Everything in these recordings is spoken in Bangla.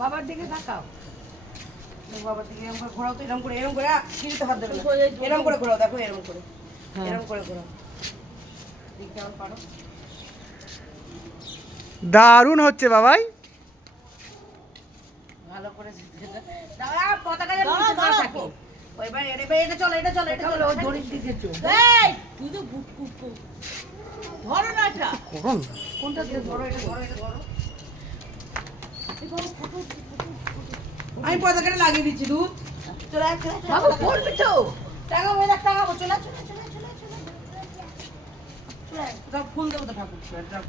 বাবার দিকে তাকাও, বাবার দিকে এরকম করে ঘোরাও তো, এরকম করে সিঁড়িতে হাত দেবে না, এরকম করে ঘোরাও, দেখো এরকম করে, এরকম করে ঘোরাও, দেখতে আমার পারো। দারুণ হচ্ছে বাবাই, ভালো করে দাঁড়া, পতাকা যেন নিচে না থাকে। ওইবার এটা চলো, এটা চলো, এটা চলো, ওই দড়ির দিকে চো। এই তুই তো গুট গুট গুট ধরো না এটা, করুন কোনটা দিয়ে ধরো, এটা ধরো, এটা ধরো। আমি পতাকাটা লাগিয়ে দিচ্ছি, দুধ চলে আয়, চলে আয়, বাবু পড়বি তো। টাকাবো, এটা টাকাবো, চলে আয়, চলে আয়, চলে আয়, চলে আয়, চলে আয়। চলে আয়, দাও, ফুল দেবো তো ঠাকুর, দাও।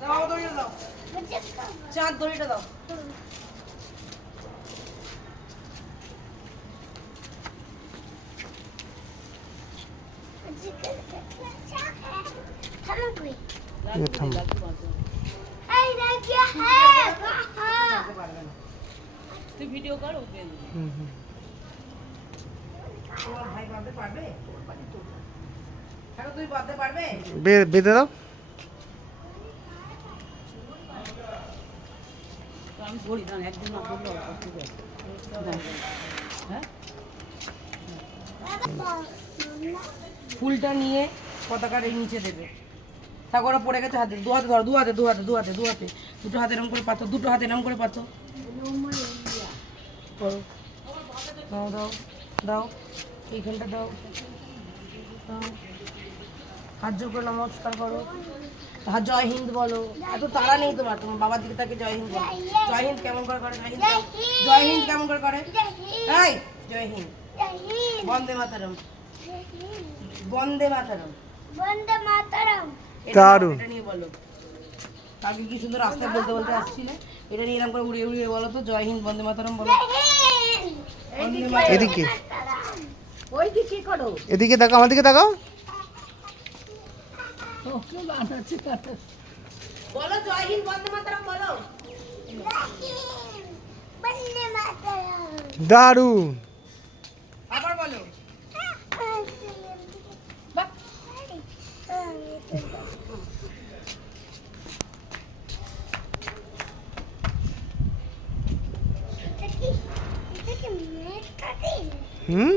দাও, আমার দড়িটা দাও, চাঁদ দড়িটা দাও। তুই ভিডিও কর, ওকে তোমার ভাই বাঁধতে পারবে? ঠাকুর তুমি বাঁধতে পারবে? বেঁধে দাও। আমি বলি না, একদিন না বললো হ্যাঁ। ফুলটা নিয়ে পতাকার এই নিচে দেবে, তারপর পড়ে গেছে হাতে, দু হাতে ধরো, দু হাতে, দু হাতে, দু হাতে, দু হাতে, দুটো হাতে এরকম করে পাতো, দুটো হাতে এরকম করে পাতো, করো, দাও দাও দাও, এইখানটা দাও, দাও, হাত জোর করে নমস্কার করো, হাত জয় হিন্দ বলো, এত তাড়া নেই তোমার, তোমার বাবার দিকে তাকে জয় হিন্দ বলো, জয় হিন্দ কেমন করে করে, জয় হিন্দ, জয় হিন্দ কেমন করে করে, এই জয় হিন্দ, বন্দে মাতরম, বন্দে মাতরম, বন্দে মাতরম। দারুণ। এটা নিয়ে বলো, কালকে কি সুন্দর রাস্তায় বলতে বলতে আসছিলে, এটা নিয়ে এরকম করে উড়িয়ে উড়িয়ে বলো তো, জয় হিন্দ বন্দে মাতরম বলো। বন্দে মাতরম। এদিকে ওই দিকে করো। এদিকে তাকাও, আমার দিকে তাকাও। ওকে বানাচ্ছি কাটা। বলো জয় হিন্দ বন্দে মাতরম বলো। বন্দে মাতরম। দারুণ। আবার বলো। বাহ, এটা কি মেয়েটা দিন? হুম